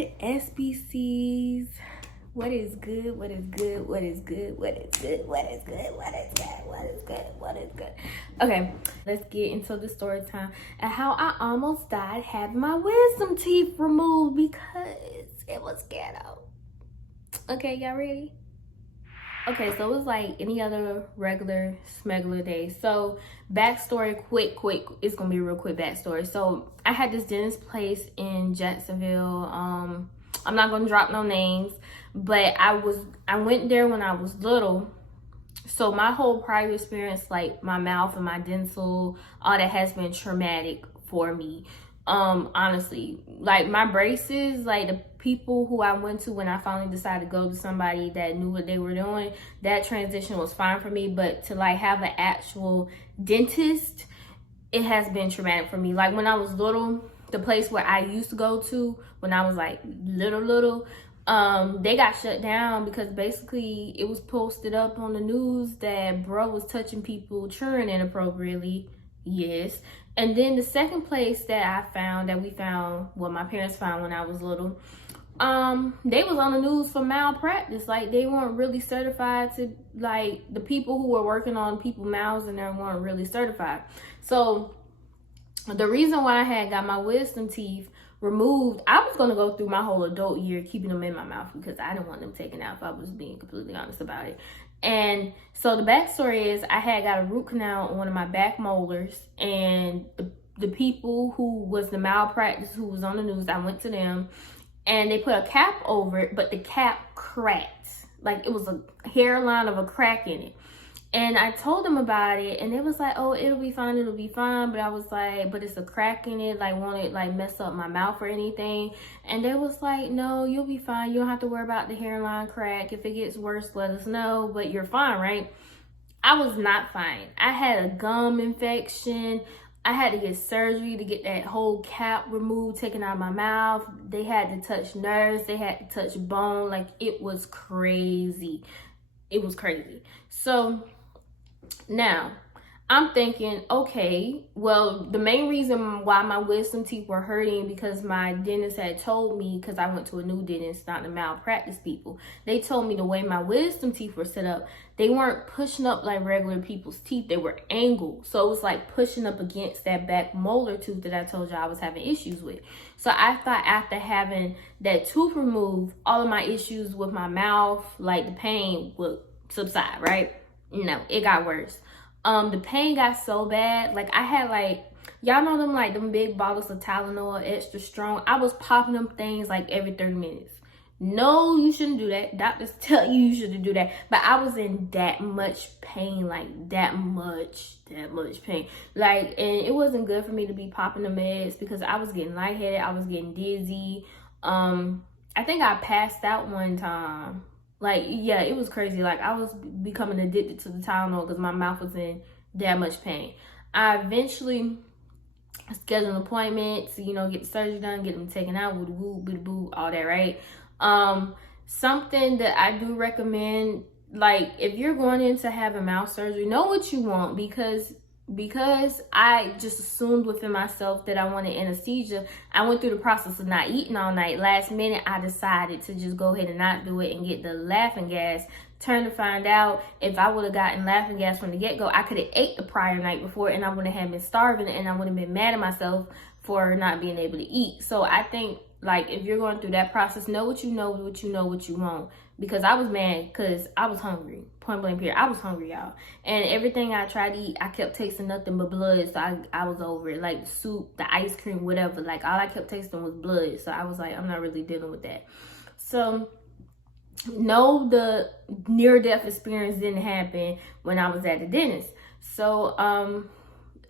good, SBCs? What is good? What is good? What is good? What is good? What is good? What is good? What is good? What is good? Okay, let's get into the story time and how I almost died having my wisdom teeth removed because it was ghetto. Okay, y'all ready? Okay, so it was like any other regular smuggler day. So backstory, quick, it's gonna be a real quick backstory. So I had this dentist place in Jacksonville. I'm not gonna drop no names, but I went there when I was little. So my whole prior experience, like my mouth and my dental, all that has been traumatic for me. Honestly, like my braces, like the people who I went to when I finally decided to go to somebody that knew what they were doing, that transition was fine for me. But to like have an actual dentist, it has been traumatic for me. Like when I was little, the place where I used to go to when I was like little, they got shut down because basically it was posted up on the news that bro was touching people, chewing inappropriately. Yes. And then the second place that we found, well, my parents found when I was little, they was on the news for malpractice. Like they weren't really certified to, like the people who were working on people's mouths and they weren't really certified. So the reason why I had got my wisdom teeth removed, I was going to go through my whole adult year keeping them in my mouth because I didn't want them taken out, if I was being completely honest about it. And so the backstory is I had got a root canal on one of my back molars, and the people who was the malpractice who was on the news, I went to them and they put a cap over it, but the cap cracked. Like it was a hairline of a crack in it. And I told them about it, and they was like, oh, it'll be fine. But I was like, but it's a crack in it. Like, won't it like mess up my mouth or anything? And they was like, no, you'll be fine. You don't have to worry about the hairline crack. If it gets worse, let us know. But you're fine, right? I was not fine. I had a gum infection. I had to get surgery to get that whole cap removed, taken out of my mouth. They had to touch nerves. They had to touch bone. Like, it was crazy. It was crazy. So now, I'm thinking, okay, well, the main reason why my wisdom teeth were hurting because my dentist had told me, because I went to a new dentist, not the malpractice people. They told me the way my wisdom teeth were set up, they weren't pushing up like regular people's teeth. They were angled. So it was like pushing up against that back molar tooth that I told you I was having issues with. So I thought after having that tooth removed, all of my issues with my mouth, like the pain would subside, right? No, it got worse. The pain got so bad. Like I had like, y'all know them like them big bottles of Tylenol extra strong. I was popping them things like every 30 minutes. No, you shouldn't do that. Doctors tell you shouldn't do that. But I was in that much pain, like that much pain. Like, and it wasn't good for me to be popping the meds because I was getting lightheaded. I was getting dizzy. I think I passed out one time. Like, yeah, it was crazy. Like, I was becoming addicted to the Tylenol because my mouth was in that much pain. I eventually scheduled an appointment to, get the surgery done, get them taken out, woo, all that, right? Something that I do recommend, like, if you're going in to have a mouth surgery, know what you want because I just assumed within myself that I wanted anesthesia. I went through the process of not eating all night. Last minute, I decided to just go ahead and not do it and get the laughing gas. Turn to find out, if I would have gotten laughing gas from the get-go, I could have ate the prior night before and I wouldn't have been starving and I would have been mad at myself for not being able to eat. So I think, like, if you're going through that process, know what you know, what you want. Because I was mad because I was hungry. Point blank period. I was hungry, y'all. And everything I tried to eat, I kept tasting nothing but blood. So I was over it. Like the soup, the ice cream, whatever. Like all I kept tasting was blood. So I was like, I'm not really dealing with that. So no, the near-death experience didn't happen when I was at the dentist. So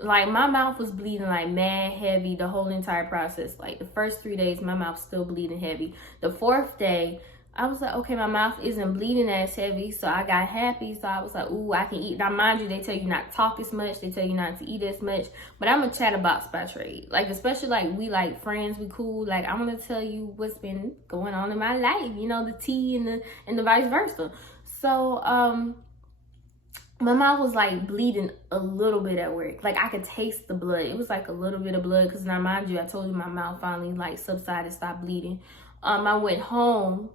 like my mouth was bleeding like mad heavy the whole entire process. Like the first 3 days, my mouth still bleeding heavy. The fourth day, I was like, okay, my mouth isn't bleeding as heavy. So I got happy. So I was like, ooh, I can eat. Now, mind you, they tell you not to talk as much. They tell you not to eat as much. But I'm a chatterbox by trade. Like, especially like we like friends, we cool. Like, I'm going to tell you what's been going on in my life. The tea and the vice versa. So, my mouth was like bleeding a little bit at work. Like I could taste the blood. It was like a little bit of blood because now mind you, I told you my mouth finally like subsided, stopped bleeding. I went home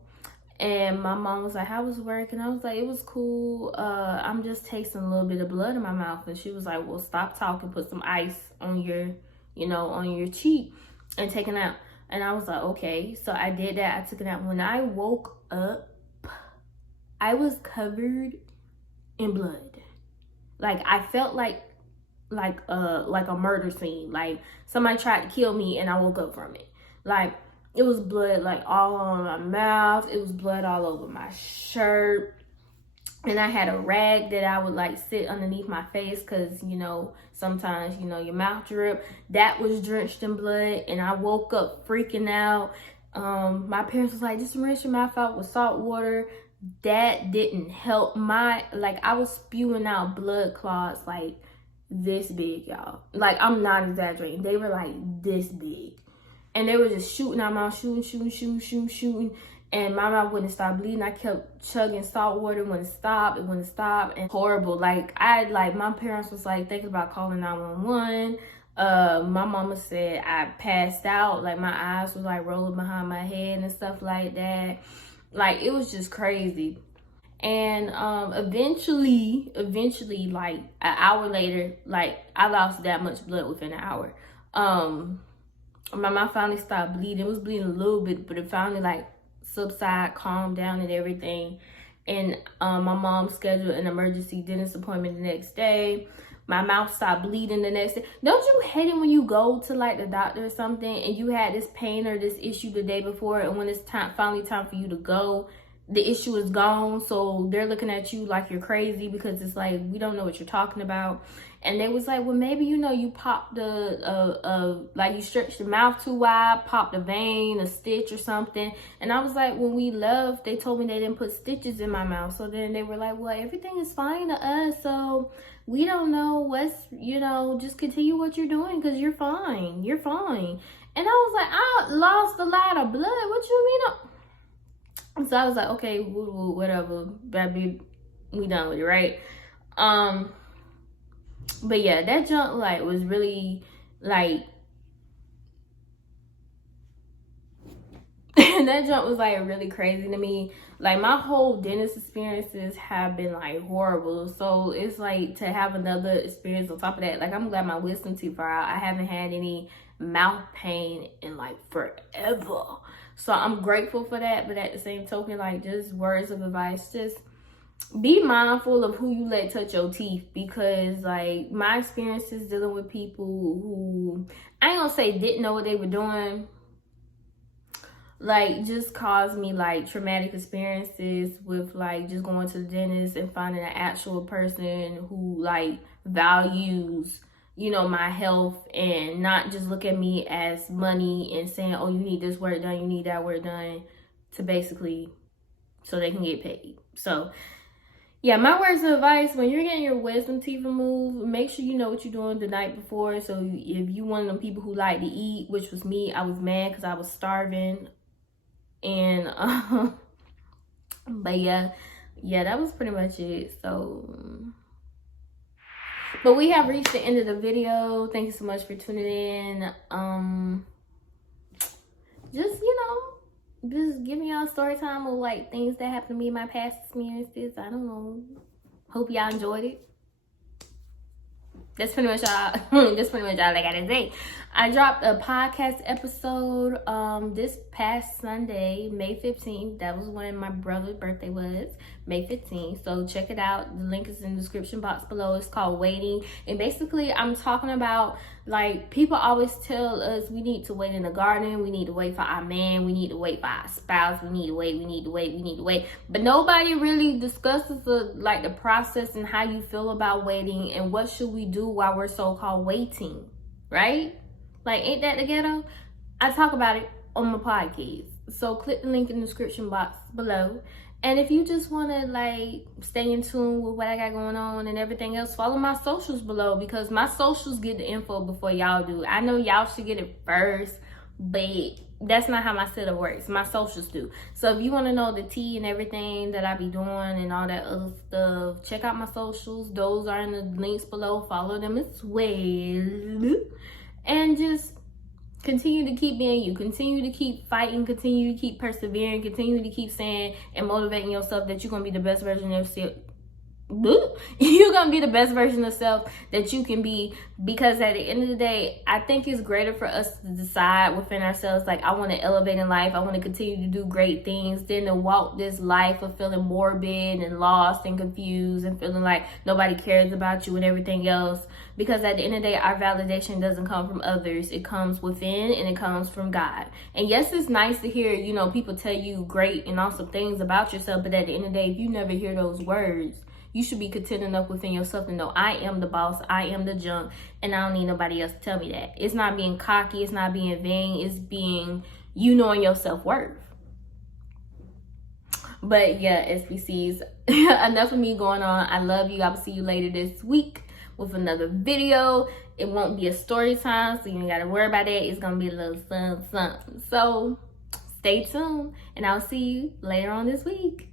and my mom was like, how was work? And I was like, it was cool. I'm just tasting a little bit of blood in my mouth. And she was like, well, stop talking, put some ice on your, on your cheek and take a nap. And I was like, okay. So I did that. I took a nap. When I woke up, I was covered in blood. Like, I felt like a murder scene. Like somebody tried to kill me and I woke up from it. Like, it was blood like all on my mouth. It was blood all over my shirt. And I had a rag that I would like sit underneath my face because, sometimes, your mouth drip. That was drenched in blood. And I woke up freaking out. My parents was like, just rinse your mouth out with salt water. That didn't help. I was spewing out blood clots like this big, y'all. Like, I'm not exaggerating. They were like this big. And they were just shooting out my mouth, shooting. And my mouth wouldn't stop bleeding. I kept chugging salt water. It wouldn't stop. And horrible. My parents was like thinking about calling 911. My mama said I passed out. Like, my eyes was like rolling behind my head and stuff like that. Like, it was just crazy. And eventually, like an hour later, like I lost that much blood within an hour. My mouth finally stopped bleeding. It was bleeding a little bit, but it finally like subsided, calmed down and everything. And my mom scheduled an emergency dentist appointment the next day. My mouth stopped bleeding the next day. Don't you hate it when you go to like the doctor or something and you had this pain or this issue the day before, and when it's finally time for you to go, the issue is gone? So they're looking at you like you're crazy because it's like, we don't know what you're talking about. And they was like, well, maybe, you popped you stretched your mouth too wide, popped a vein, a stitch or something. And I was like, when we left, they told me they didn't put stitches in my mouth. So then they were like, well, everything is fine to us. So we don't know what's, just continue what you're doing because you're fine. You're fine. And I was like, I lost a lot of blood. What you mean? So I was like, okay, whatever, baby, we done with it, right? But yeah, that junk was really that junk was really crazy to me. Like, my whole dentist experiences have been horrible. So it's to have another experience on top of that. I'm glad my wisdom teeth are out. I haven't had any mouth pain in forever. So I'm grateful for that. But at the same token, just words of advice, just be mindful of who you let touch your teeth, because my experiences dealing with people who, I ain't gonna say didn't know what they were doing, just caused me traumatic experiences with just going to the dentist and finding an actual person who values my health, and not just look at me as money and saying, oh, you need this work done, you need that work done, to basically so they can get paid. So yeah, my words of advice: when you're getting your wisdom teeth removed, make sure you know what you're doing the night before. So if you one of them people who like to eat, which was me, I was mad because I was starving. And but yeah, that was pretty much it. So but we have reached the end of the video. Thank you so much for tuning in. Just giving y'all a story time of things that happened to me in my past experiences. I don't know. Hope y'all enjoyed it. That's pretty much all. That's pretty much all I gotta say. I dropped a podcast episode this past Sunday, May 15th. That was when my brother's birthday was, May 15th. So check it out. The link is in the description box below. It's called Waiting. And basically I'm talking about people always tell us we need to wait in the garden, we need to wait for our man, we need to wait for our spouse, we need to wait. But nobody really discusses the process and how you feel about waiting and what should we do while we're so-called waiting, right? Ain't that the ghetto? I talk about it on my podcast. So click the link in the description box below. And if you just want to stay in tune with what I got going on and everything else, follow my socials below, because my socials get the info before y'all do. I know y'all should get it first, but that's not how my setup works. My socials do. So if you want to know the tea and everything that I be doing and all that other stuff, check out my socials. Those are in the links below. Follow them as well. And just Continue to keep being you. Continue to keep fighting. Continue to keep persevering. Continue to keep saying and motivating yourself that you're going to be the best version of yourself. You're going to be the best version of self that you can be, because at the end of the day, I think it's greater for us to decide within ourselves, like, I want to elevate in life, I want to continue to do great things, than to walk this life of feeling morbid and lost and confused and feeling like nobody cares about you and everything else. Because at the end of the day, our validation doesn't come from others. It comes within, and it comes from God. And yes, it's nice to hear, you know, people tell you great and awesome things about yourself, but at the end of the day, if you never hear those words, you should be content enough within yourself to know, I am the boss, I am the junk, and I don't need nobody else to tell me that. It's not being cocky, it's not being vain, it's being you knowing your self-worth. But yeah, SPCs, enough of me going on. I love you. I'll see you later this week with another video. It won't be a story time, so you ain't gotta worry about it. It's gonna be a little something. So stay tuned, and I'll see you later on this week.